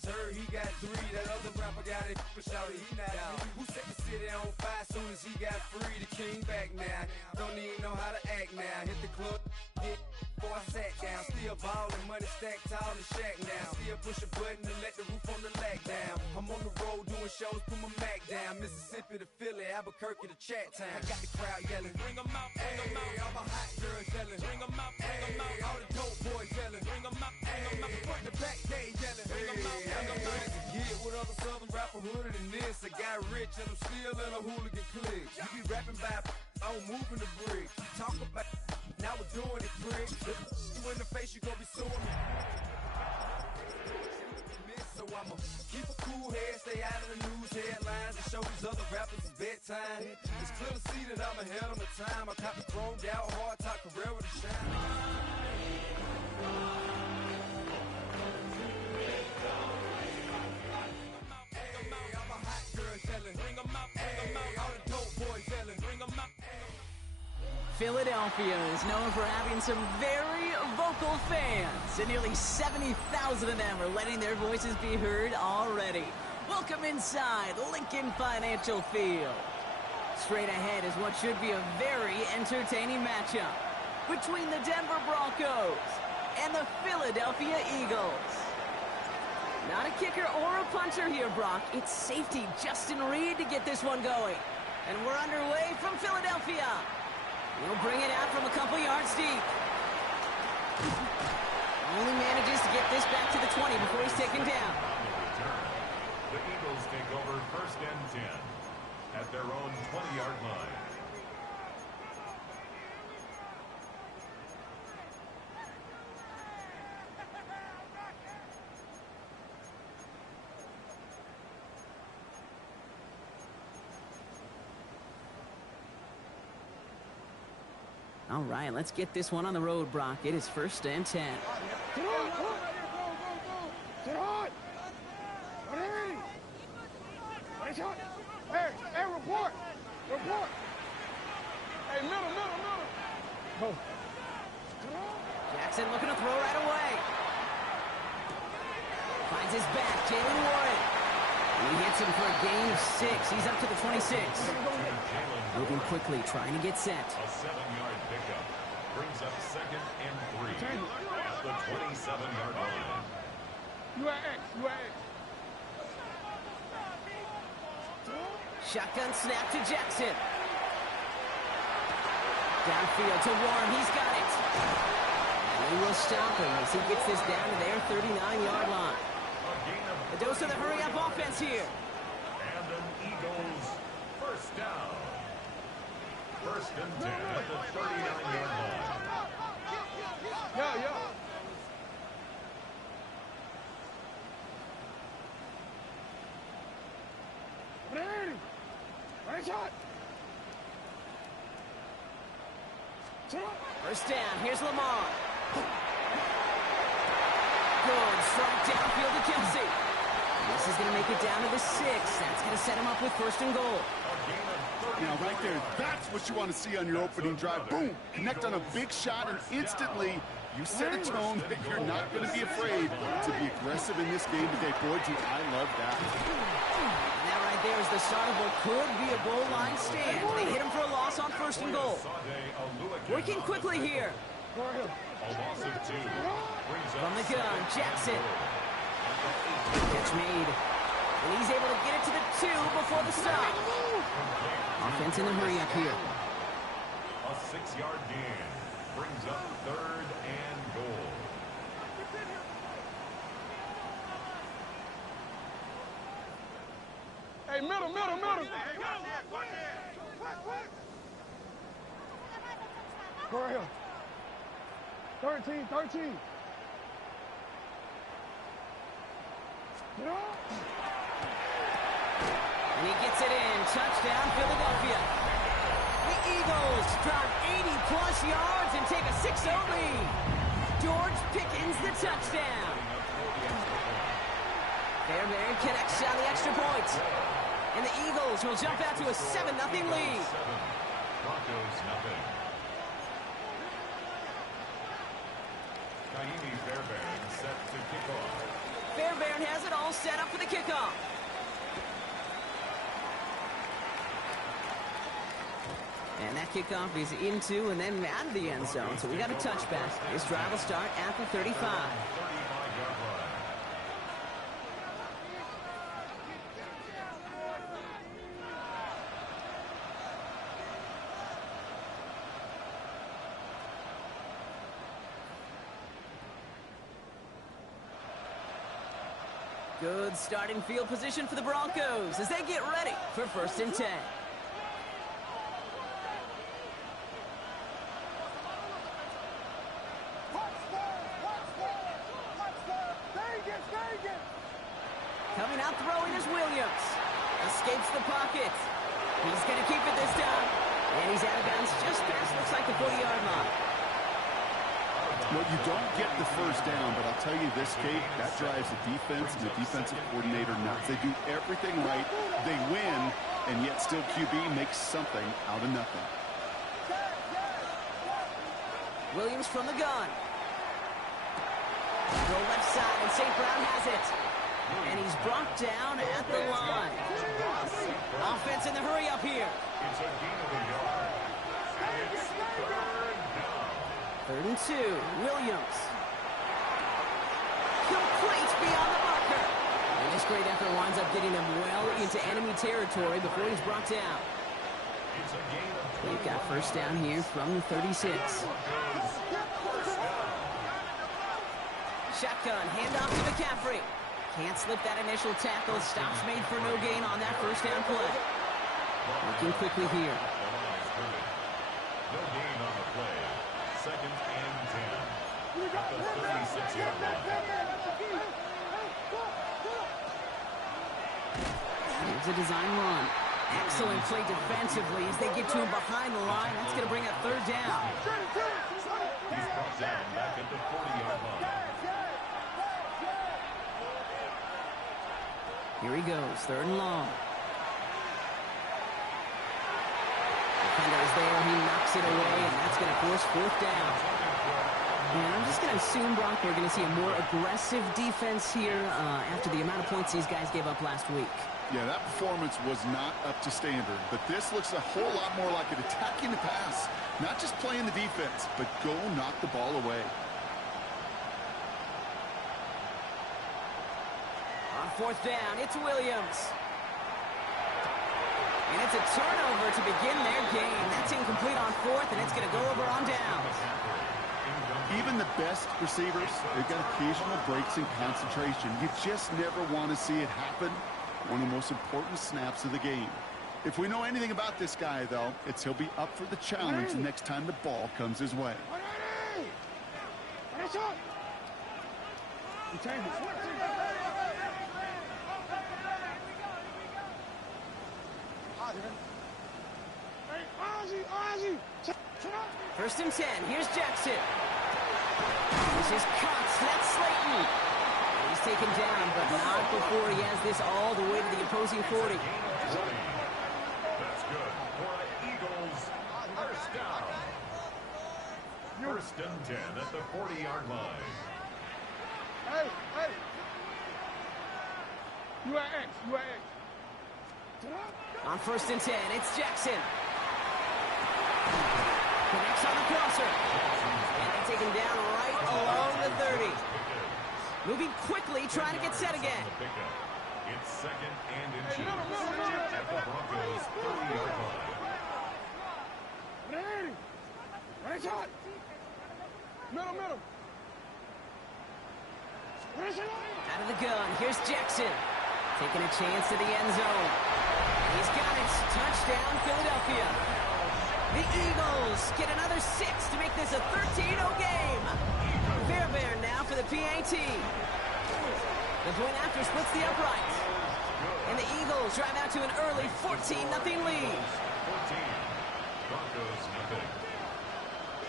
just heard he got 3. That other rapper got it, but shout he not out. Who set the city on fire soon as he got free? The king back now. Don't even know how to act now. Hit the club, hit before I sat down. Still ballin', money stacked tall in shack now. Still push a button to let the roof on the lag down. I'm on the road doing shows, put my Mac down. Mississippi to Philly, Albuquerque to Chat Town. I got the crowd yelling, bring 'em out, bring 'em out. All my hot girls yelling, bring 'em out, bring 'em out. All the dope boys yelling, bring 'em out, bring 'em out. Front to back, they yelling, bring 'em out, bring 'em out. Get with other southern rapper hooded than this. I got rich and I'm still in a hooligan clique. You be rapping by, I'm moving the bricks. Talk about, now we're doing it, prick. You in the face, you gon' be suing me. So I'ma keep a cool head, stay out of the news headlines, and show these other rappers it's bedtime. It's clear to see that I'm ahead of my time. I cop the chromed out, hard top career with a shine. Hey, all my hot girls yelling, bring 'em out, bring 'em out. All the dope boys yelling, bring 'em out. Philadelphia is known for having some very vocal fans, and nearly 70,000 of them are letting their voices be heard already. Welcome inside Lincoln Financial Field. Straight ahead is what should be a very entertaining matchup between the Denver Broncos and the Philadelphia Eagles. Not a kicker or a puncher here, Brock. It's safety Justin Reed to get this one going. And we're underway from Philadelphia. He'll bring it out from a couple yards deep. Only manages to get this back to the 20 before he's taken down. The Eagles take over 1st and 10 at their own 20-yard line. All right, let's get this one on the road, Brock. It is 1st and 10. Get on! Get on! Hey, report! Report! Hey, middle! Go. Jackson looking to throw right away. Finds his back, Jalen Warren. He hits him for a gain of 6. He's up to the 26. Moving quickly, trying to get set. A 7-yard pickup brings up 2nd and 3 at the 27-yard line. You at X. Shotgun snap to Jackson. Downfield to Warren. He's got it. And he will stop him as he gets this down to their 39-yard line. A dose of the hurry-up offense here. And an Eagles 1st down. 1st and 10 at the 39-yard line. Yeah. Right shot. 1st down. Here's Lamar. Good strike downfield to Kelsey. This is going to make it down to the 6. That's going to set him up with 1st and goal. Now, right there, that's what you want to see on your opening drive. Boom! Connect on a big shot, and instantly, you set a tone that you're not going to be afraid to be aggressive in this game today. Boy, do I love that. And that right there is the start of what could be a goal line stand. They hit him for a loss on 1st and goal. Working quickly here. A loss of 2. From the gun, Jackson. Catch made. And he's able to get it to the 2 before the stop. Offense in the hurry up here. A 6-yard gain brings up 3rd and goal. Hey, middle. Go right here. 13. Get on. And he gets it in. Touchdown, Philadelphia. The Eagles drop 80-plus yards and take a 6-0 lead. George Pickens the touchdown. Fairbairn connects on the extra point. And the Eagles will jump out to a 7-0 lead. Broncos nothing. Fairbairn set to kick off. Fairbairn has it all set up for the kickoff. And that kickoff is into and then out of the end zone. So we got a touchback. This drive will start at the 35. Good starting field position for the Broncos as they get ready for 1st and 10. Coming out throwing is Williams. Escapes the pocket. He's going to keep it this time. And he's out of bounds just past, looks like the 40-yard line. Well, you don't get the first down, but I'll tell you this, Kate, that drives the defense and the defensive coordinator nuts. They do everything right. They win, and yet still QB makes something out of nothing. Williams from the gun. Go left side, and St. Brown has it. And he's brought down at the line. Offense in the hurry up here. It's a gain of a yard. And it's 3rd down. 3rd and 2. Williams. Complete beyond the marker. And this great effort winds up getting them well into enemy territory before he's brought down. It's a gain of 2. They've got 1st down here from the 36. Shotgun, handoff to McCaffrey. Can't slip that initial tackle. Stops made for no gain on that 1st down play. Looking quickly here. No gain on the play. 2nd and 10. At the 36-yard line. Here's a design run. Excellent play defensively as they get to him behind the line. That's going to bring up 3rd down. He's brought down back at the 40-yard line. Here he goes, 3rd and long. Defender is there, he knocks it away, and that's going to force 4th down. And I'm just going to assume, Brock, we're going to see a more aggressive defense here after the amount of points these guys gave up last week. Yeah, that performance was not up to standard, but this looks a whole lot more like it attacking the pass. Not just playing the defense, but go knock the ball away. On 4th down, it's Williams. And it's a turnover to begin their game. That's incomplete on 4th, and it's going to go over on downs. Even the best receivers, they've got occasional breaks in concentration. You just never want to see it happen. One of the most important snaps of the game. If we know anything about this guy, though, it's he'll be up for the challenge the next time the ball comes his way. First and 10. Here's Jackson. This is Cox. That's Slayton. He's taken down, but not before he has this all the way to the opposing 40. That's good for an Eagles 1st down. 1st and 10 at the 40-yard line. Hey, hey. You at X, you at X. On 1st and 10, it's Jackson. Connects on the crosser. And they're taken down right along the 30. Moving quickly, trying to get set again. It's 2nd and inches at the Broncos 30-yard line. Right shot. Middle. Out of the gun, here's Jackson. Taking a chance to the end zone. He's got it. Touchdown, Philadelphia. The Eagles get another 6 to make this a 13-0 game. Fairbairn now for the PAT. The point after splits the uprights. And the Eagles drive out to an early 14-0 lead. 14. Broncos nothing.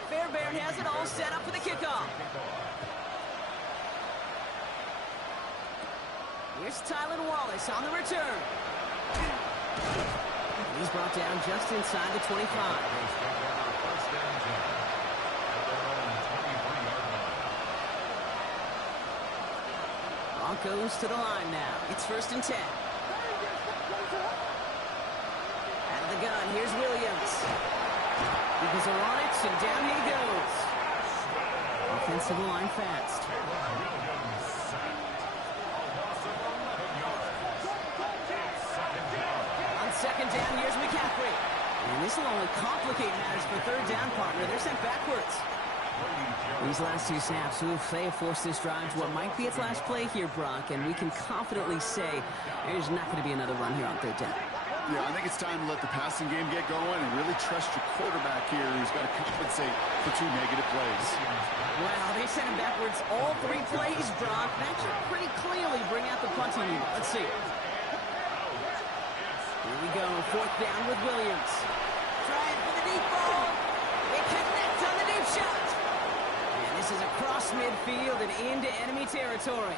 Fairbairn has it all set up for the kickoff. Here's Tylan Wallace on the return. He's brought down just inside the 25. Broncos to the line now. It's 1st and 10. Out of the gun, here's Williams. Eagles are on it, and down he goes. Offensive line fast. On 2nd down, here's McCaffrey. And this will only complicate matters for 3rd down, partner. They're sent backwards. These last 2 snaps, they have forced this drive to what might be its last play here, Brock, and we can confidently say there's not going to be another run here on 3rd down. Yeah, I think it's time to let the passing game get going and really trust your quarterback here who's got to compensate for 2 negative plays. Wow, they sent him backwards all 3 plays, Brock. That should pretty clearly bring out the punting unit. Let's see. Here we go, 4th down with Williams. Trying for the deep ball. They connect on the deep shot. And this is across midfield and into enemy territory.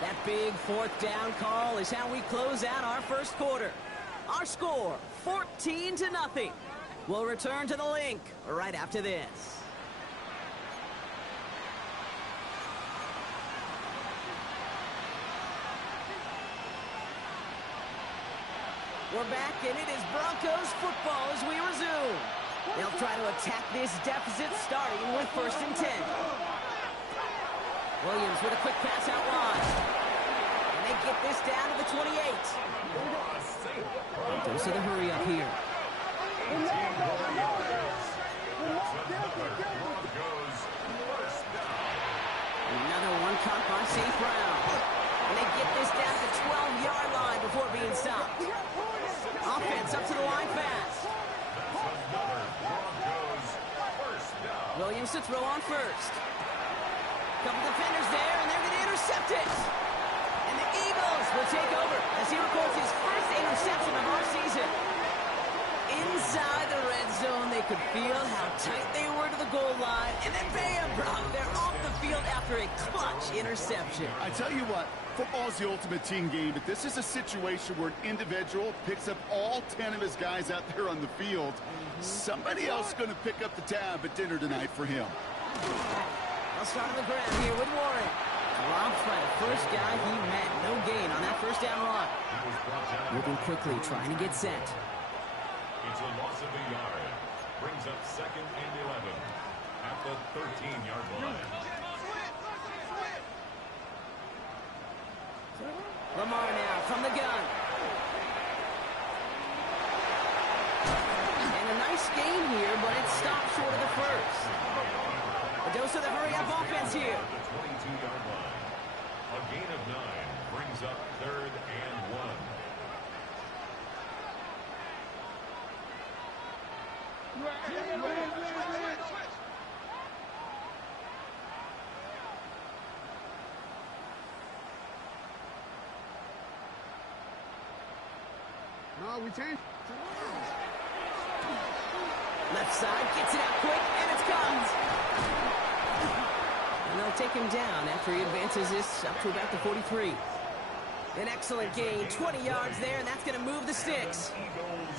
That big 4th down call is how we close out our 1st quarter. Our score, 14-0. We'll return to the link right after this. We're back, and it is Broncos football as we resume. They'll try to attack this deficit starting with 1st and 10. Williams with a quick pass out wide. And they get this down to the 28. Dose of the hurry up here. Another one caught by St. Brown. And they get this down to the 12-yard line before being stopped. Offense up to the line fast. Williams to throw on 1st. Couple defenders there, and they're going to intercept it. And the Eagles will take over as he records his 1st interception of our season. Inside the red zone, they could feel how tight they were to the goal line. And then bam, Brock, they're off the field after a clutch interception. I tell you what, football is the ultimate team game, but this is a situation where an individual picks up all 10 of his guys out there on the field. Somebody else is going to pick up the tab at dinner tonight for him. They'll start on the ground here with Warren. Dropped by the first guy he met. No gain on that 1st down run. Moving quickly, trying to get set. It's a loss of a yard. Brings up 2nd and 11 at the 13-yard line. Lamar now from the gun. And a nice gain here, but it stopped short of the 1st. A dose of the hurry-up offense here. The 22-yard line. A gain of 9 brings up 3rd and 1. No, we changed. Left side, gets it out quick, and it's Collins. And they'll take him down after he advances this up to about the 43. An excellent gain, 20 yards there, and that's going to move the sticks.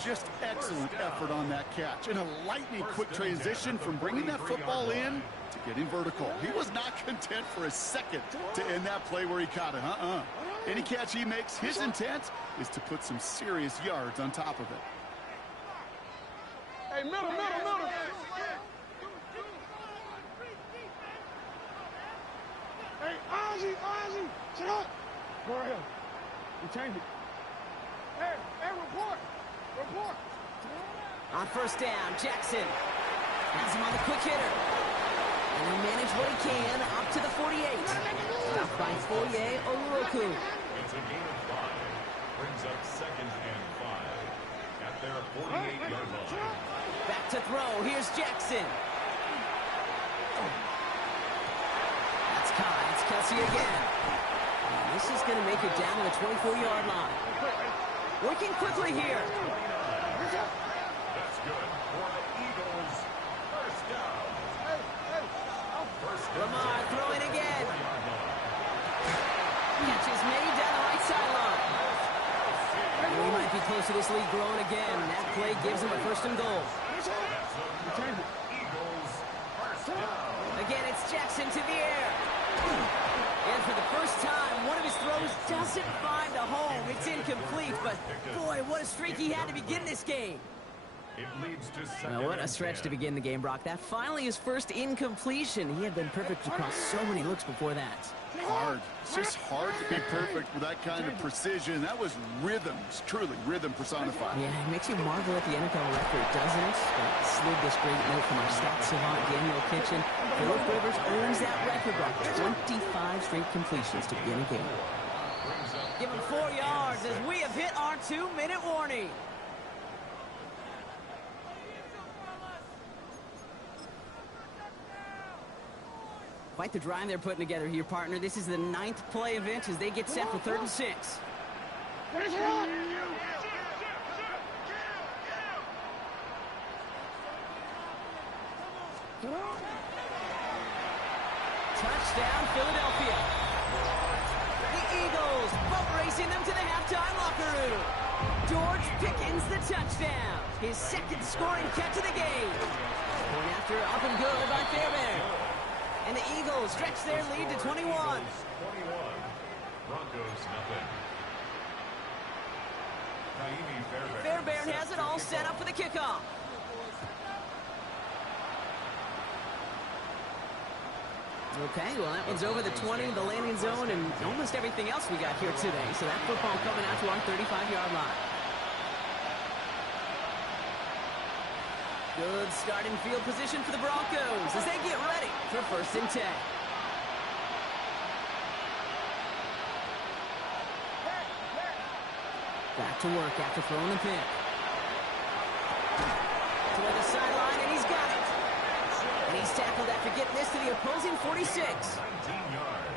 Just excellent effort on that catch. And a lightning quick transition from bringing that football in to getting vertical. He was not content for a second to end that play where he caught it. Any catch he makes, his intent is to put some serious yards on top of it. Hey, middle. Hey, Ozzy, shut up. Go ahead. We changed it. Hey, report. On 1st down, Jackson has him on the quick hitter. And he'll manage what he can up to the 48. Stopped by Foye Oluoku. It's a gain of 5. Brings up 2nd and 5 at their 48-yard line. Back to throw. Here's Jackson. That's Kai. It's Kelsey again. And this is going to make it down to the 24-yard line. Working quickly here. That's good for the Eagles. 1st down. Lamar throwing again. Catch is made down the right sideline. And we might be close to this lead growing again. That play gives him a 1st and goal. Eagles, 1st down. Again, it's Jackson to the air. And for the first time doesn't find a home. It's incomplete, but boy, what a streak he had to begin this game. It leads to second Well, what a and stretch 10. to begin the game, Brock. That finally his first incompletion. He had been perfect across so many looks before that. Hard. It's just hard to be perfect with that kind of precision. That was rhythm. It's truly rhythm personified. Yeah, it makes you marvel at the NFL record, doesn't it? Slid this great note from our stats savant, Daniel Kitchen. Philip Rivers owns that record, Brock. 25 straight completions to begin a game. Give him 4 yards as we have hit our 2-minute warning. Quite the drive they're putting together here, partner. This is the 9th play of it as they get set for 3rd and 6. Touchdown, Philadelphia. The Eagles boat racing them to the halftime locker room. George Pickens the touchdown. His 2nd scoring catch of the game. Point after up and good by Fairbairn. And the Eagles stretch their lead to 21. 21. Broncos nothing. Fairbairn has it all set up for the kickoff. Okay, well, that one's over the 20, the landing zone, and almost everything else we got here today. So that football coming out to our 35-yard line. Good starting field position for the Broncos as they get ready for 1st and 10. Back to work after throwing the pick. Toward the sideline, and he's got it. And he's tackled after getting this to the opposing 46.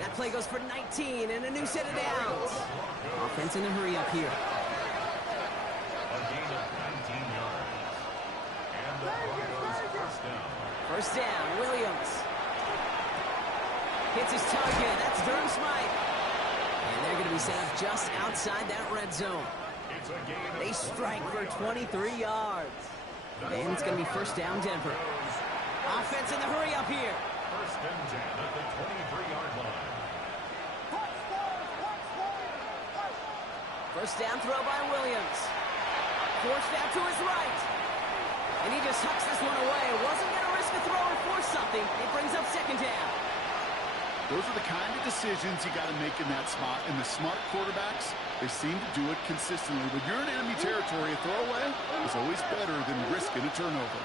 That play goes for 19 and a new set of downs. Offense in a hurry up here. A gain of 19 yards. And the Broncos First down, Williams. Hits his target. That's Durham Smythe. And they're going to be set up just outside that red zone. They strike for 23 yards. And it's going to be first down, Denver. Offense in the hurry up here. First and 10 at the 23-yard line. First down throw by Williams. Forced out to his right. And he just hucks this one away. Wasn't going to risk a throw or force something. It brings up second down. Those are the kind of decisions you got to make in that spot. And the smart quarterbacks, they seem to do it consistently. When you're in enemy territory, a throwaway is always better than risking a turnover.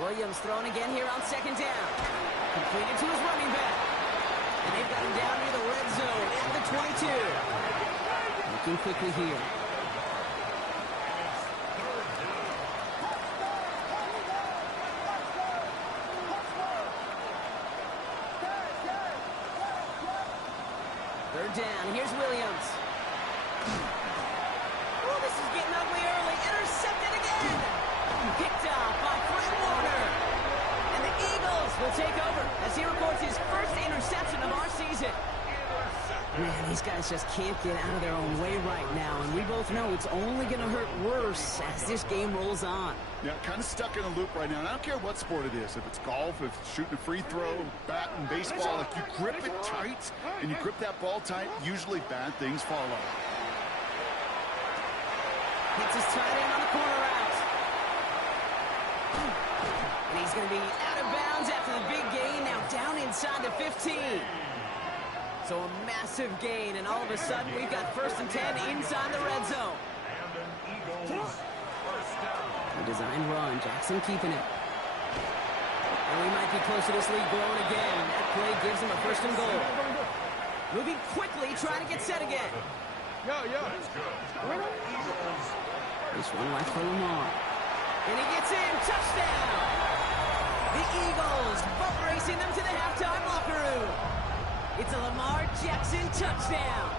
Williams throwing again here on second down. Completed to his running back. And they've got him down near the red zone at the 22. Looking quickly here. Third down. Here's Williams. Oh, this is getting ugly early. Intercepted again. Picked off by Fred Warner. And the Eagles will take over as he records his first interception of our season. Man, these guys just can't get out of their own way right now, and we both know it's only going to hurt worse as this game rolls on. Yeah, kind of stuck in a loop right now. And I don't care what sport it is. If it's golf, if it's shooting a free throw, bat and baseball, if you grip it tight and you grip that ball tight, usually bad things follow. Hits his tight end on the corner route. And he's going to be out of bounds after the big gain, now down inside the 15. So a massive gain, and all of a sudden we've got first and 10 inside the red zone. A design run, Jackson keeping it. And we might be close to this lead growing again. That play gives him a first and goal. Moving quickly, trying to get set again. This one left for Lamar. And he gets in, touchdown! The Eagles boat racing them to the halftime locker room. It's a Lamar Jackson touchdown.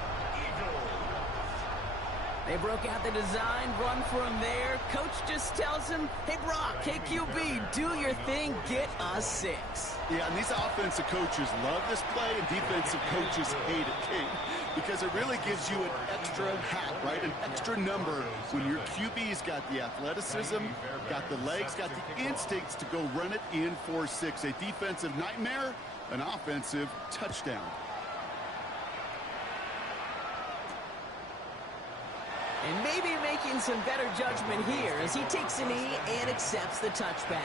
They broke out the design run from there. Coach just tells him, hey, Brock, hey, QB, do your thing, get us 6. Yeah, and these offensive coaches love this play, and defensive coaches hate it, Kate, because it really gives you an extra hat, right, an extra number when your QB's got the athleticism, got the legs, got the instincts to go run it in for 6. A defensive nightmare an offensive touchdown. And maybe making some better judgment here as he takes a knee and accepts the touchback.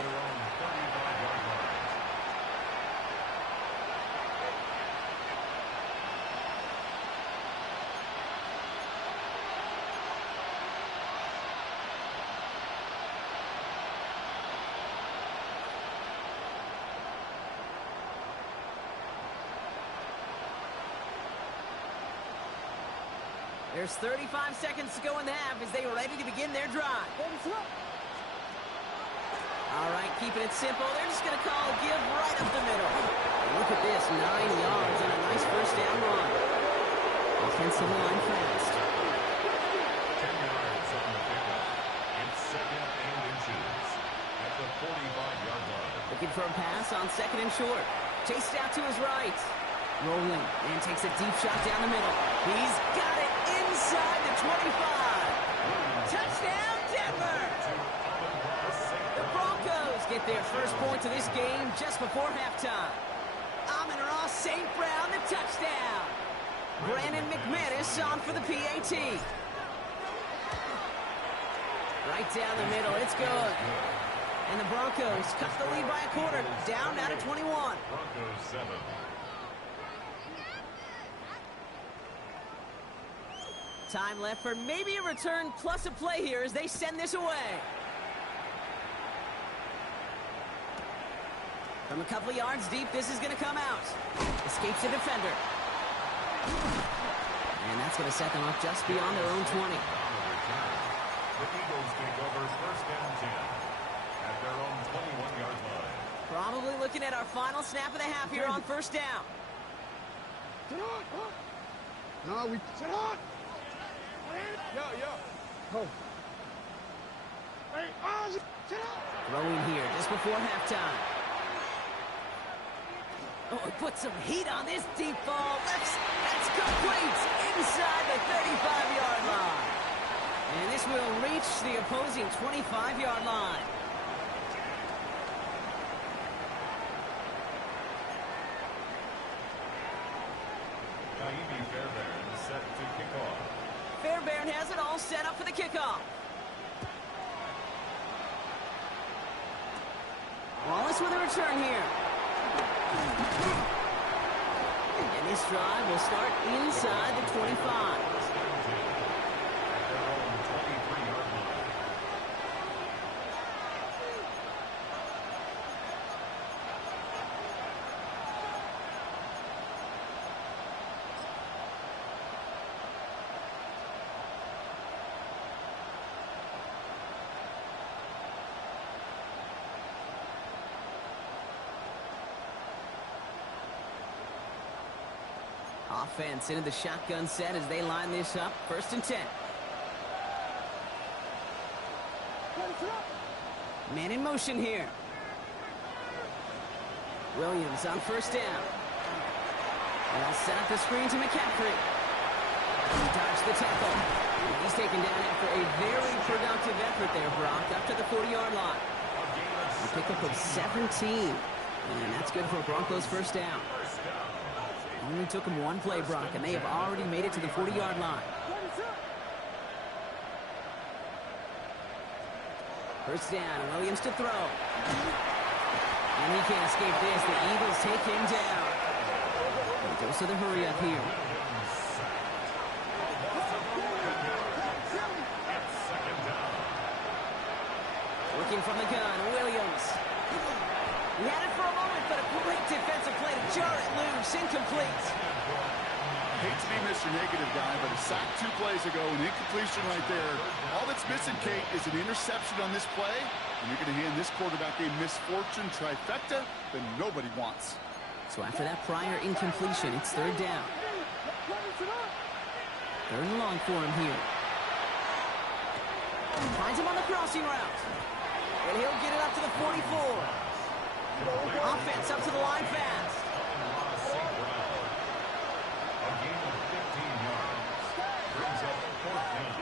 There's 35 seconds to go in the half as they are ready to begin their drive. All right, keeping it simple. They're just going to call a give right up the middle. And look at this, 9 yards and a nice first down run. Offensive line fast. 10 yards on the pickup. It's second and inches at the 45-yard line. Looking for a pass on second and short. Chased out to his right. Rolling and takes a deep shot down the middle. He's got it inside the 25. Touchdown, Denver! The Broncos get their first points of this game just before halftime. Amon-Ra St. Brown, the touchdown. Brandon McManus on for the PAT. Right down the middle, it's good. And the Broncos cut the lead by a quarter, down now to 21. Broncos 7. Time left for maybe a return plus a play here as they send this away. From a couple of yards deep, this is going to come out. Escapes the defender. And that's going to set them up just beyond their own 20. The Eagles take over first and 10 at their own 21-yard line. Probably looking at our final snap of the half here on first down. Sit on! No, we... Sit on! Yo. Go. Hey, Ozzy, sit up. Throwing here just before halftime. Oh, he put some heat on this deep ball. That's complete inside the 35-yard line. And this will reach the opposing 25-yard line. Fairbairn set to kick off. Fairbairn has it all set up for the kickoff. Wallace with a return here. And this drive will start inside the 25. At their own 23-yard line. Offense into the shotgun set as they line this up. First and 10. Man in motion here. Williams on first down. And they'll set up the screen to McCaffrey. He dodged the tackle. He's taken down after a very productive effort there, Brock, up to the 40-yard line. A pickup of 17. And that's good for a Broncos first down. Only took him one play, Brock, and they have already made it to the 40-yard line. First down, Williams to throw. And he can't escape this. The Eagles take him down. He goes to the hurry up here. Looking from the gun, Williams. He had it for a moment, but a great defensive play to jar it loose. Incomplete. Hate to be Mr. Negative guy, but a sack 2 plays ago, an incompletion right there. All that's missing, Kate, is an interception on this play, and you're going to hand this quarterback a misfortune trifecta that nobody wants. So after that prior incompletion, it's third down. Third and long for him here. Finds him on the crossing route. And he'll get it up to the 44. Offense up to the line fast. A gain of 15 yards. Brings up fourth down.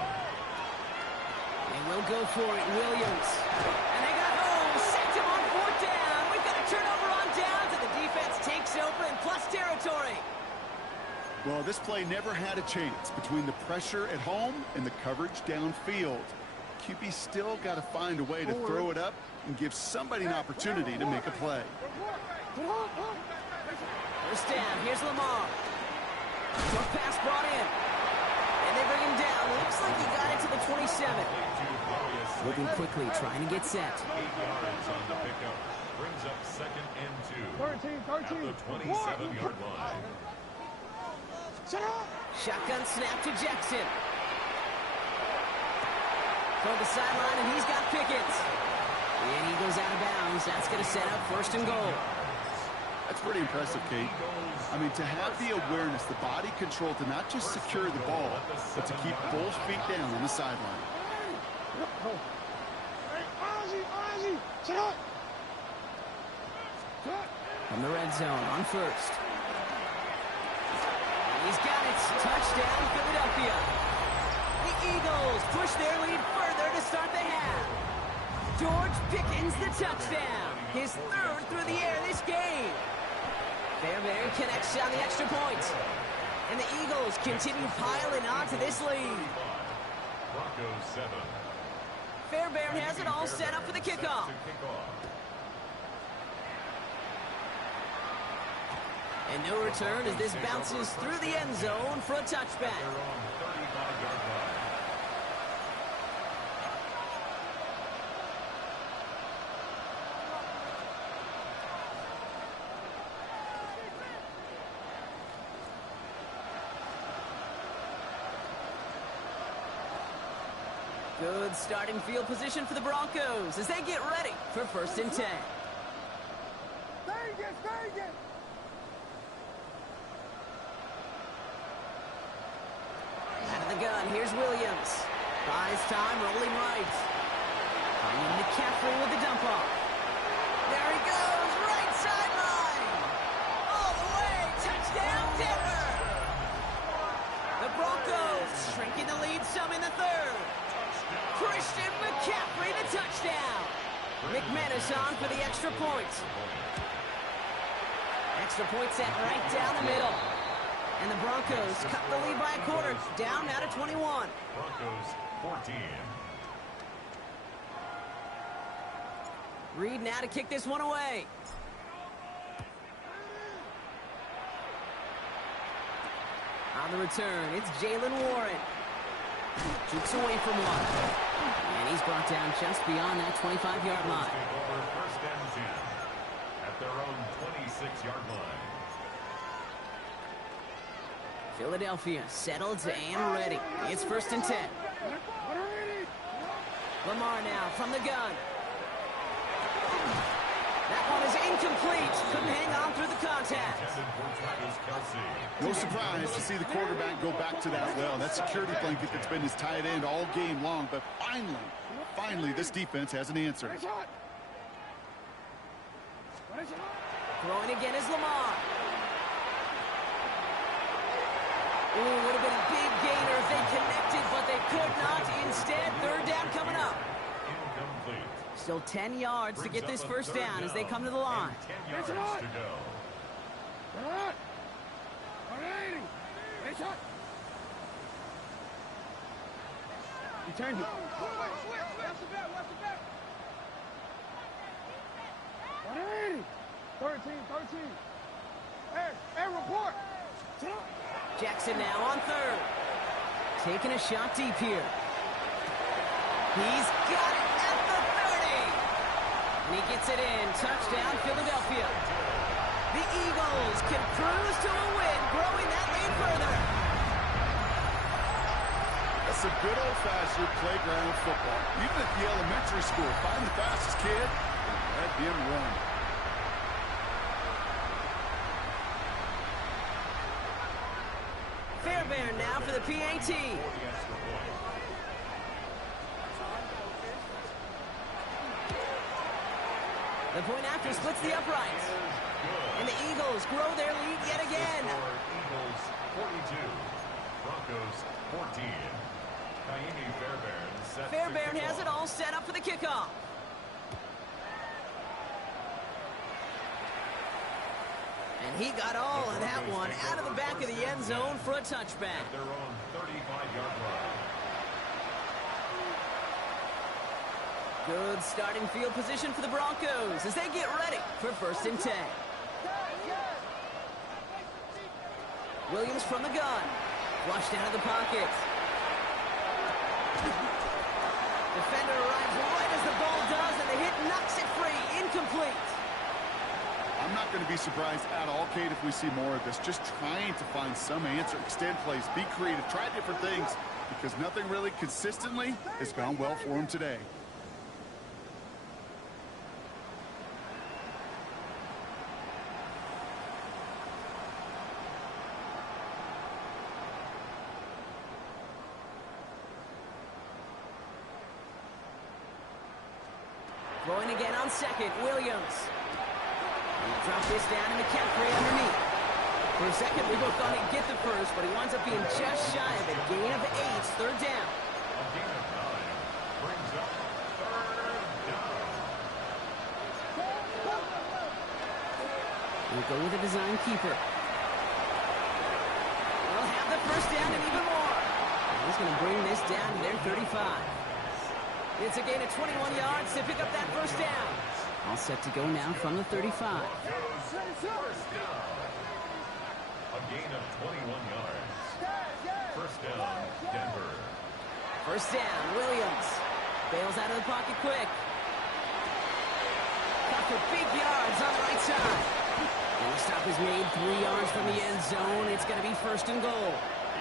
They will go for it, Williams. And they got home. Sacked him on fourth down. We've got a turnover on downs, and the defense takes over Well, this play never had a chance between the pressure at home and the coverage downfield. QB still got to find a way to throw it up and give somebody an opportunity to make a play. First down, here's Lamar. Short pass brought in. And they bring him down. Looks like he got it to the 27. Moving quickly, trying to get set. 8 yards on the pickup. Brings up 2nd and 2. 13. At the 27-yard line. Shotgun snap to Jackson. Toward the sideline, and he's got Pickens. And he goes out of bounds. That's going to set up 1st and goal. That's pretty impressive, Kate. I mean, to have the awareness, the body control to not just secure the ball, but to keep both feet down on the sideline. From the red zone on 1st. He's got it. Touchdown, Philadelphia. The Eagles push their lead further to start the half. George Pickens the touchdown. His 3rd through the air this game. Fairbairn connects on the extra point. And the Eagles continue piling on to this lead. Broncos 7. Fairbairn has it all set up for the kickoff. And no return as this bounces through the end zone for a touchback. Good starting field position for the Broncos as they get ready for 1st and 10. Out of the gun, here's Williams. Buys time, rolling right. Finding McCaffrey with the dump off. There he goes, right sideline. All the way, touchdown Denver. The Broncos shrinking the lead some in the 3rd. Christian McCaffrey the touchdown. McManus on for the extra point. Extra point set right down the middle. And the Broncos cut the lead by a quarter, down now to 21. Broncos 14. Reed now to kick this one away. On the return, it's Jalen Warren. Shoots away from one. And he's brought down just beyond that 25-yard line. Over 1st and 10 at their own 26-yard line. Philadelphia settled and ready. It's 1st and 10. Lamar now from the gun. That one is incomplete. Couldn't hang on through the contact. No surprise to see the quarterback go back to that well. That security blanket that's been his tight end all game long. But finally, this defense has an answer. Throwing again is Lamar. Ooh, would have been a big gainer if they connected, but they could not. Instead, 3rd down coming up. Incomplete. Still 10 yards to get this 1st down as they come to the line. 10 yards to go. He turned it. 13. Hey, report. Jackson now on 3rd. Taking a shot deep here. He's got it at the 30. And he gets it in. Touchdown, Philadelphia. The Eagles can cruise to a win, growing that lead further. That's some good old-fashioned playground football. Even at the elementary school, find the fastest kid and let him run. Fairbairn now for the PAT. The point after splits the uprights. And the Eagles grow their lead yet again. Eagles 42, Broncos 14. Fairbairn has it all set up for the kickoff. And He got all of that one out of the back of the end zone for a touchback. Their own 35-yard line. Good starting field position for the Broncos as they get ready for 1st and 10. Williams from the gun. Flushed out of the pocket. Defender arrives right as the ball does, and the hit knocks it free. Incomplete. I'm not going to be surprised at all, Kate, if we see more of this. Just trying to find some answer, extend plays, be creative, try different things, because nothing really consistently has gone well for him today. Going again on 2nd, Williams. Drop this down to McCaffrey underneath. For a second, we both thought he'd get the first, but he winds up being just shy of a gain of 8. 3rd down. A gain of 9 brings up 3rd down. We'll go with a design keeper. We'll have the 1st down and even more. He's going to bring this down to their 35. It's a gain of 21 yards to pick up that 1st down. All set to go now from the 35. First down. A gain of 21 yards. 1st down, Denver. 1st down, Williams. Bails out of the pocket quick. Cut for big yards on the right side. And the stop is made 3 yards from the end zone. It's going to be 1st and goal.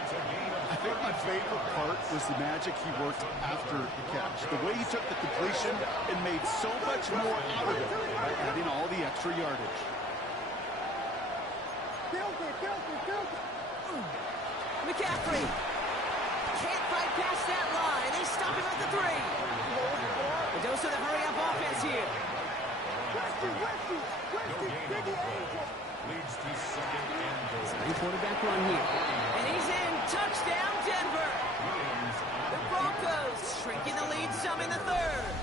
It's a gain of I think my favorite part was the magic he worked after the catch. The way he took the completion and made so much more out of it by adding all the extra yardage. McCaffrey can't fight past that line. They stop him at the 3. The dose of the hurry-up offense here. leads to 2nd and goal. Second quarterback run here. And he's in. Touchdown, Denver. The Broncos shrinking the lead some in the 3rd.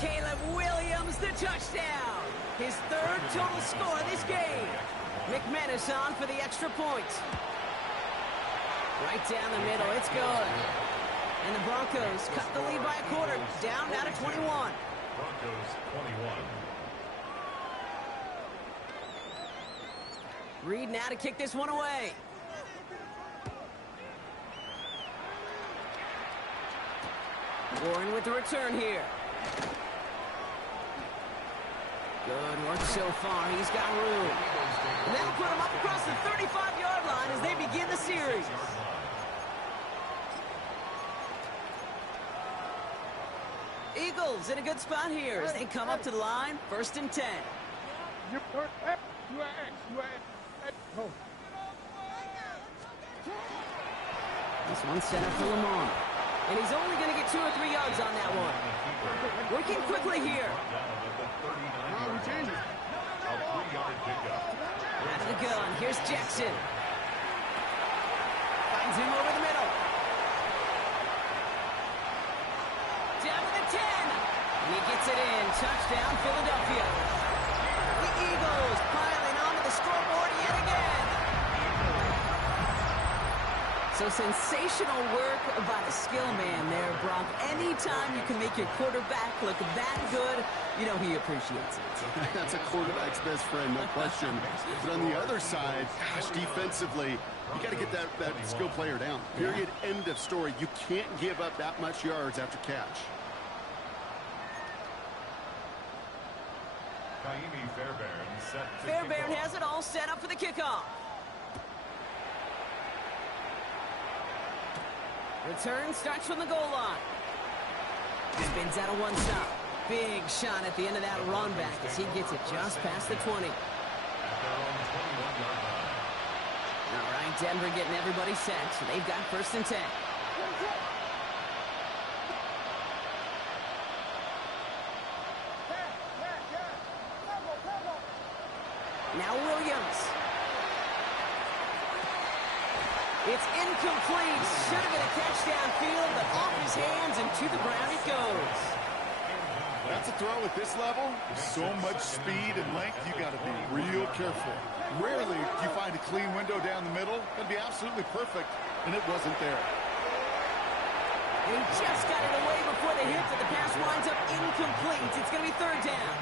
Caleb Williams, the touchdown. His 3rd total score this game. McManus on for the extra point. Right down the middle. It's good. And the Broncos cut the lead by a quarter. Down now to 21. Broncos 21. Reed now to kick this one away. Warren with the return here. Good work so far. He's got room. And that'll put him up across the 35-yard line as they begin the series. Eagles in a good spot here as they come up to the line. 1st and 10. This one's set up for Lamar. And he's only going to get 2 or 3 yards on that one. Working quickly here. A 3-yard pickup. Out of the gun. Here's Jackson. Finds him over the middle. Down to the 10. And he gets it in. Touchdown, Philadelphia. The Eagles piling onto the scoreboard yet again. So sensational work by the skill man there, Brock. Anytime you can make your quarterback look that good, you know he appreciates it. That's a quarterback's best friend, no question. But on the other side, gosh, defensively, you got to get that skill player down. Period. End of story. You can't give up that much yards after catch. Fairbairn has it all set up for the kickoff. Return starts from the goal line. Spins out of one stop. Big shot at the end of that run back as he gets it just past the 20. All right, Denver getting everybody set. So they've got 1st and 10. Now Williams. It's incomplete. Should have been a catch downfield, but off his hands and to the ground it goes. That's a throw at this level. So much speed and length, you got to be real careful. Rarely do you find a clean window down the middle. That'd be absolutely perfect, and it wasn't there. He just got it away before the hit, but the pass winds up incomplete. It's going to be third down.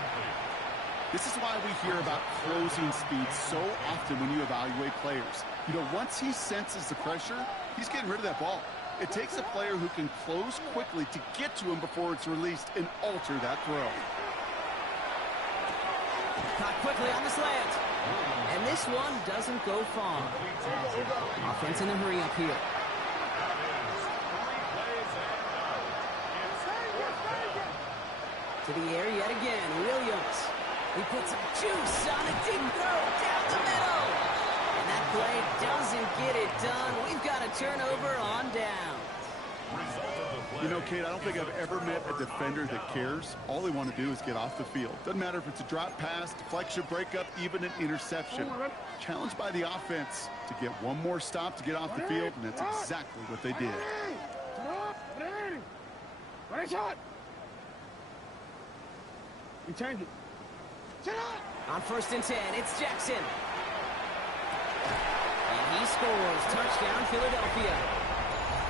This is why we hear about closing speed so often when you evaluate players. You know, once he senses the pressure, he's getting rid of that ball. It takes a player who can close quickly to get to him before it's released and alter that throw. Caught quickly on the slant. And this one doesn't go far. Offense in a hurry up here. To the air yet again, Williams. He puts some juice on a deep throw down the middle. And that play doesn't get it done. We've got a turnover on down. You know, Kate, I don't think I've ever met a defender that cares. All they want to do is get off the field. Doesn't matter if it's a drop pass, deflection, breakup, even an interception. Challenged by the offense to get one more stop to get off the field, and that's exactly what they did. Return it. On 1st and 10, it's Jackson. And he scores. Touchdown, Philadelphia.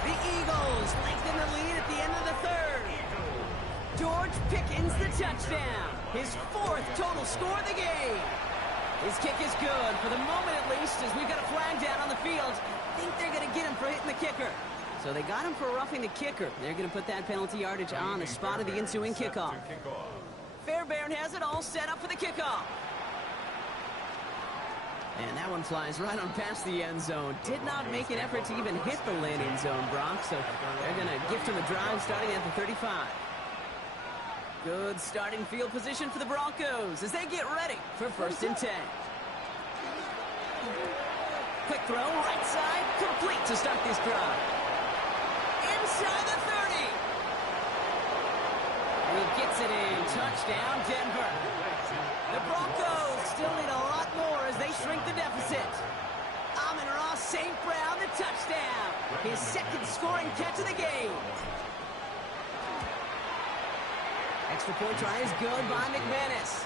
The Eagles lengthen the lead at the end of the third. George Pickens the touchdown. His 4th total score of the game. His kick is good, for the moment at least, as we've got a flag down on the field. I think they're going to get him for hitting the kicker. So they got him for roughing the kicker. They're going to put that penalty yardage on the spot of the ensuing kickoff. Fairbairn has it all set up for the kickoff. And that one flies right on past the end zone. Did not make an effort to even hit the landing zone, Brock. So they're going to gift him a drive starting at the 35. Good starting field position for the Broncos as they get ready for 1st and 10. Quick throw, right side, complete to start this drive. Inside the 30. And he gets it in. Touchdown, Denver. The Broncos still need a lot more as they shrink the deficit. Amon-Ra St. Brown, the touchdown. His 2nd scoring catch of the game. Extra point try is good by McManus.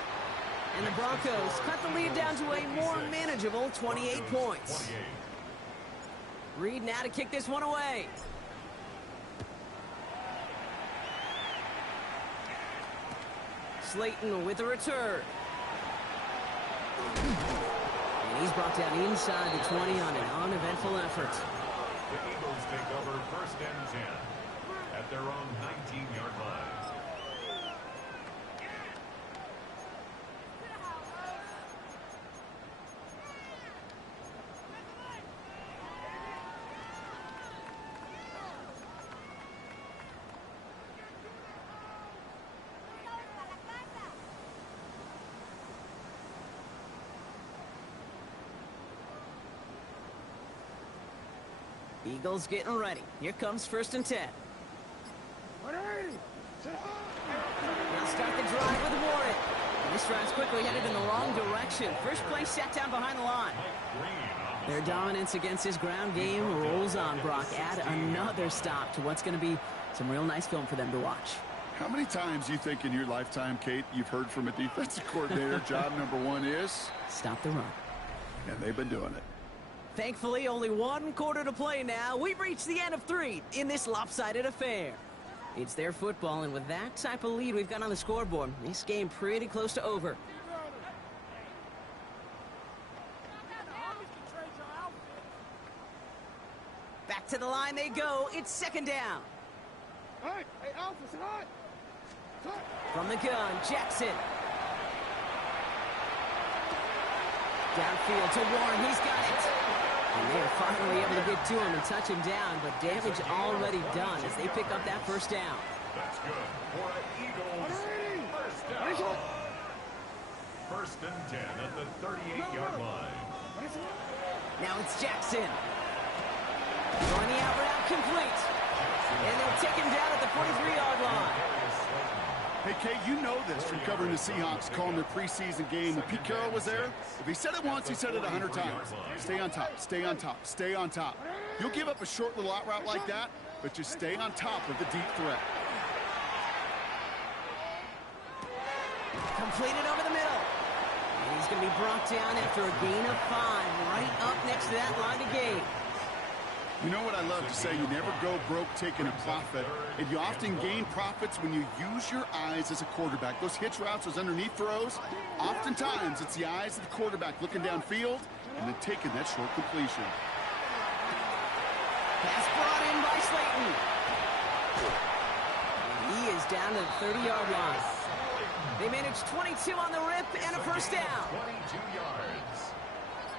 And the Broncos cut the lead down to a more manageable 28 points. Reed now to kick this one away. Slayton with a return. And he's brought down inside the 20 on an uneventful effort. The Eagles take over 1st and 10 at their own 19-yard line. Eagles getting ready. Here comes 1st and 10. They'll start the drive with Warren. And this drive's quickly headed in the wrong direction. First play sat down behind the line. Their dominance against this ground game rolls on, Brock. Add another stop to what's going to be some real nice film for them to watch. How many times do you think in your lifetime, Kate, you've heard from a defensive coordinator, job number 1 is? Stop the run. And they've been doing it. Thankfully, only 1 quarter to play now. We've reached the end of 3 in this lopsided affair. It's their football, and with that type of lead we've got on the scoreboard, this game pretty close to over. Back to the line they go. It's 2nd down. From the gun, Jackson. Downfield to Warren. He's got it. And they are finally able to get to him and touch him down, but damage already done as they pick up that 1st down. That's good for an Eagles 1st down. 1st and 10 at the 38-yard line. Now it's Jackson. Throwing the out route complete. And they'll take him down at the 43-yard line. Hey, Kate, you know this from covering the Seahawks, calling their preseason game. When Pete Carroll was there, if he said it once, he said it 100 times. Stay on top, stay on top, stay on top. You'll give up a short little out route like that, but just stay on top of the deep threat. Completed over the middle. And he's going to be brought down after a gain of 5, right up next to that line of gain. You know what I love to say? You never go broke taking a profit, and you often gain profits when you use your eyes as a quarterback. Those hitch routes, those underneath throws, oftentimes it's the eyes of the quarterback looking downfield and then taking that short completion. Pass brought in by Slayton. And he is down to the 30-yard line. They managed 22 on the rip and a first down. 22 yards.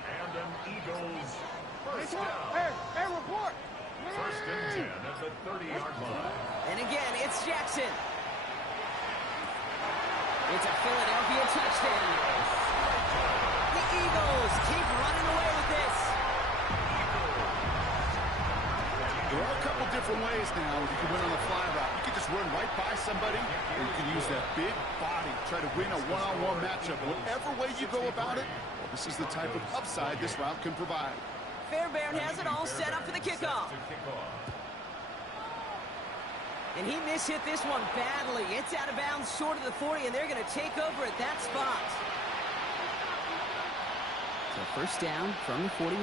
And an Eagles first down. Hey, report. First and 10 at the 30-yard line. And again, it's Jackson. It's a Philadelphia touchdown. The Eagles keep running away with this. There are a couple different ways now you can win on the fly route. You can just run right by somebody, or you can use that big body, try to win a one-on-one matchup. Whatever way you go about it, well, this is the type of upside this route can provide. Fairbairn has it all set up for the kickoff. And he mishit this one badly. It's out of bounds short of the 40, and they're going to take over at that spot. So first down from the 41.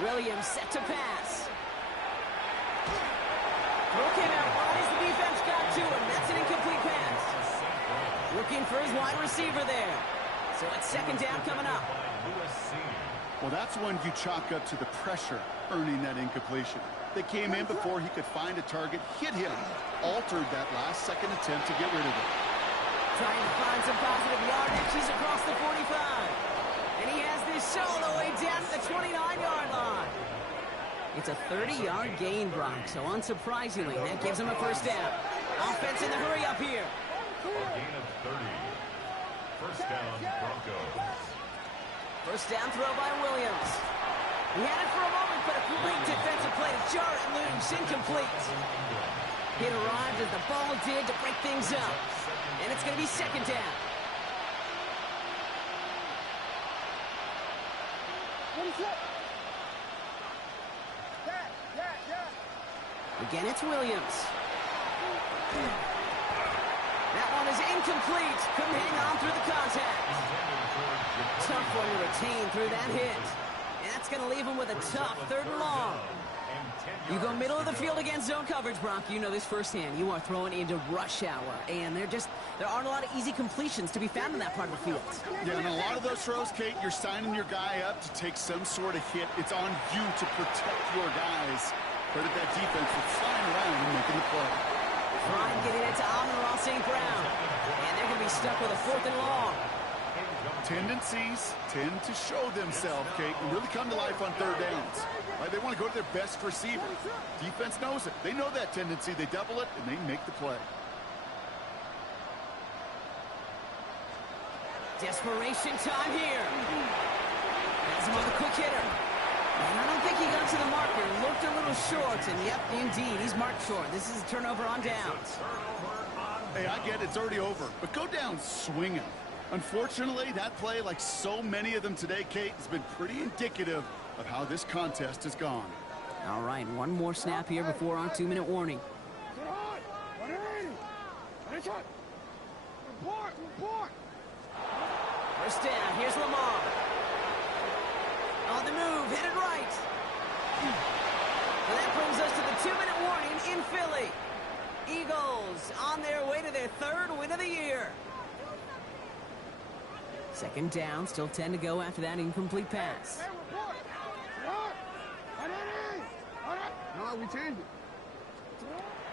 Williams set to pass. Throw came out wide as the defense got to him. That's an incomplete pass. Looking for his wide receiver there. So it's second down coming up. Well, that's when you chalk up to the pressure earning that incompletion. They came in before he could find a target, hit him, altered that last second attempt to get rid of it. Trying to find some positive yardage. He's across the 45. And he has this all the way down to the 29-yard line. It's a 30-yard gain, Brock, so unsurprisingly, that gives him a first down. Offense in the hurry up here. A gain of 30. First down, Broncos. First down throw by Williams. He had it for a moment, but a great defensive play to jar it loose. Incomplete. It arrived as the ball did to break things up. And it's going to be second down. Again, it's Williams. That one is incomplete. Couldn't hang on through the contact. Tough one to retain through that hit. And that's going to leave him with a tough third and long. You go middle of the field against zone coverage, Brock. You know this firsthand. You are throwing into rush hour. And there aren't a lot of easy completions to be found in that part of the field. Yeah, and a lot of those throws, Kate, you're signing your guy up to take some sort of hit. It's on you to protect your guys. Credit that defense for flying around and making the play. Trying getting it to Amon-Ra St. Brown. And they're going to be stuck with a fourth and long. Tendencies tend to show themselves, Kate, and really come to life on third downs. Right? They want to go to their best receiver. Defense knows it. They know that tendency. They double it, and they make the play. Desperation time here. Has him on the quick hitter. And I don't think he got to the marker. Looked a little short, and yep, indeed, he's marked short. This is a turnover on downs. Hey, I get it. It's already over. But go down swinging. Unfortunately, that play, like so many of them today, Kate, has been pretty indicative of how this contest has gone. All right, one more snap here before our 2-minute warning. First down, here's Lamar. On the move, headed right. And that brings us to the 2-minute warning in Philly. Eagles on their way to their third win of the year. Second down, still 10 to go after that incomplete pass. No, we changed it.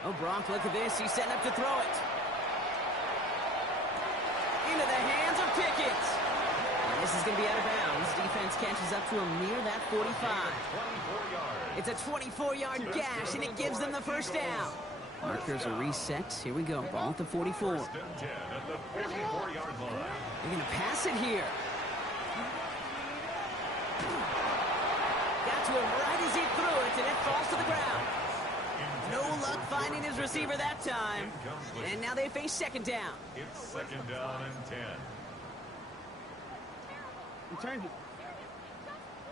Oh, Brock, look at this. He's setting up to throw it. Into the hands of Pickett. And this is going to be out of bounds. Defense catches up to him near that 45. It's a 24-yard gash, and it gives them the first down. Markers are reset. Here we go. Ball at the 44. First and 10 at the 44-yard line. They're going to pass it here. Got to him right as he threw it, and it falls to the ground. No luck finding his receiver that time. And now they face second down. It's second down and 10. We change it.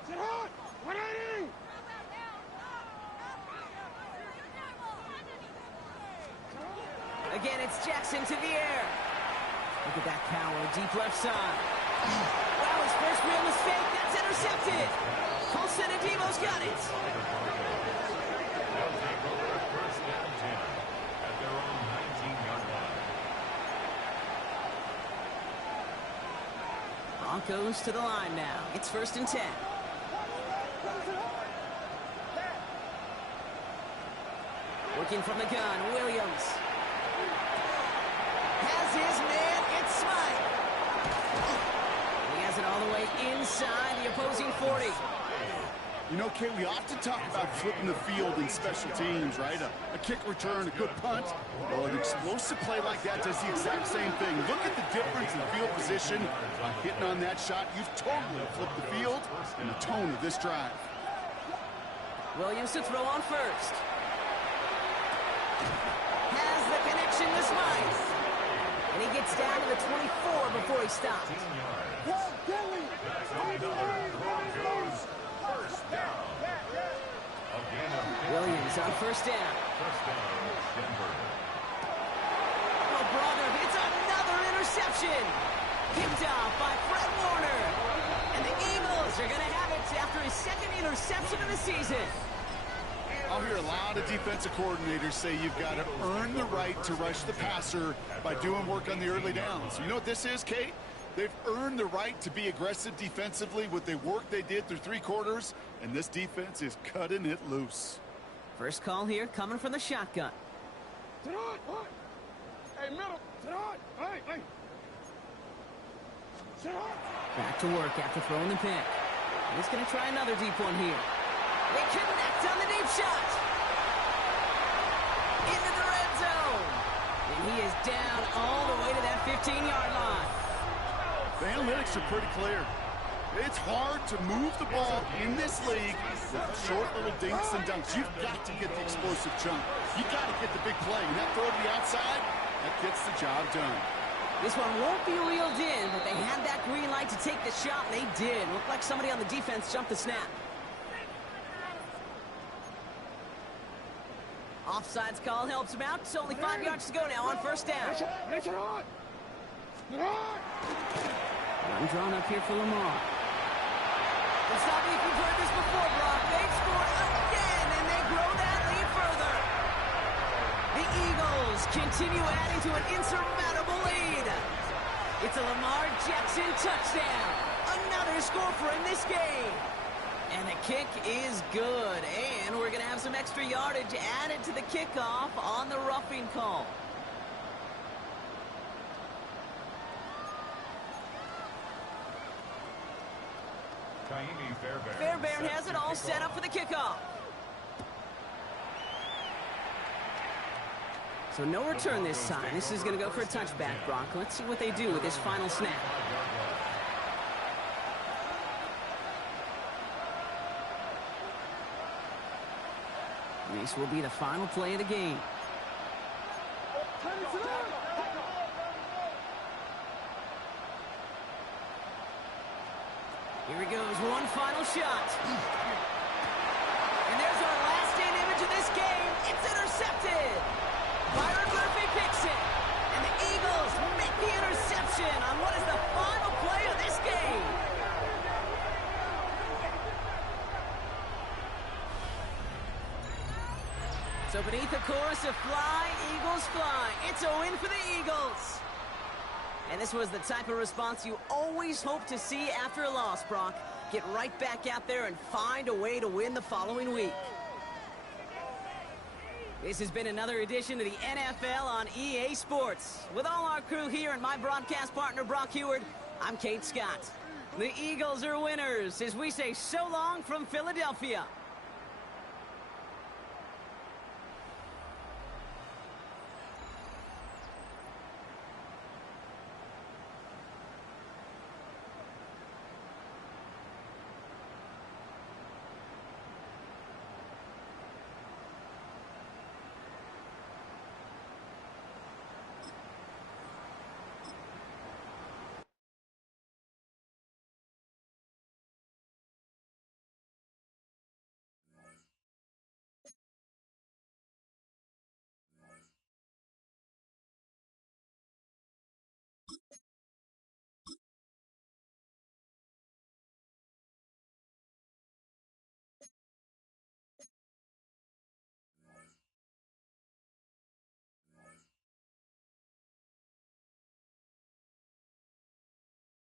Sit hard. 180. Again, it's Jackson to the air. Look at that power, deep left side. Wow, his first real mistake. That's intercepted. Colson and Devo's got it. They'll take over at first down 10 at their own 19-yard line. Broncos to the line now. It's first and 10. Working from the gun, Williams. Has his man, it's Smythe. He has it all the way inside the opposing 40. You know, Kate, we often talk about flipping the field in special teams, right? A kick return, a good punt. Well, an explosive play like that does the exact same thing. Look at the difference in field position. By hitting on that shot, you've totally flipped the field and the tone of this drive. Williams to throw on first. Has the connection to Smythe. And he gets down to the 24 before he stops. First down. Williams on first down. Denver. Oh, brother, it's another interception. Picked off by Fred Warner. And the Eagles are going to have it after his second interception of the season. I'll hear a lot of defensive coordinators say you've got to earn the right to rush the passer by doing work on the early downs. You know what this is, Kate? They've earned the right to be aggressive defensively with the work they did through 3 quarters, and this defense is cutting it loose. First call here coming from the shotgun. Sit hard. Hey, middle. Sit hard. Hey. Sit hard. Back to work after throwing the pick. He's going to try another deep one here. They connect on the deep shot. Into the red zone. And he is down all the way to that 15-yard line. The analytics are pretty clear. It's hard to move the ball in this league with short little dinks and dunks. You've got to get the explosive chunk. You've got to get the big play. And that throw to the outside, that gets the job done. This one won't be reeled in, but they had that green light to take the shot, and they did. Looked like somebody on the defense jumped the snap. Offsides call helps him out. It's only 5 yards to go now on first down. Sit hard. One drawn up here for Lamar. It's not if you've heard this before, Brock. They've scored again, and they grow that lead further. The Eagles continue adding to an insurmountable lead. It's a Lamar Jackson touchdown. Another score for him this game. And the kick is good. And we're going to have some extra yardage added to the kickoff on the roughing call. Fairbairn has it all set up for the kickoff. So no return this time. This is going to go for a touchback, Brock. Let's see what they do with this final snap. This will be the final play of the game. Here he goes, one final shot. And there's our last-stand image of this game. It's intercepted. Byron Murphy picks it. And the Eagles make the interception on what is the final play of this game. So beneath the chorus of Fly, Eagles Fly, it's a win for the Eagles. And this was the type of response you always hope to see after a loss, Brock. Get right back out there and find a way to win the following week. This has been another edition of the NFL on EA Sports. With all our crew here and my broadcast partner, Brock Heward, I'm Kate Scott. The Eagles are winners as we say so long from Philadelphia.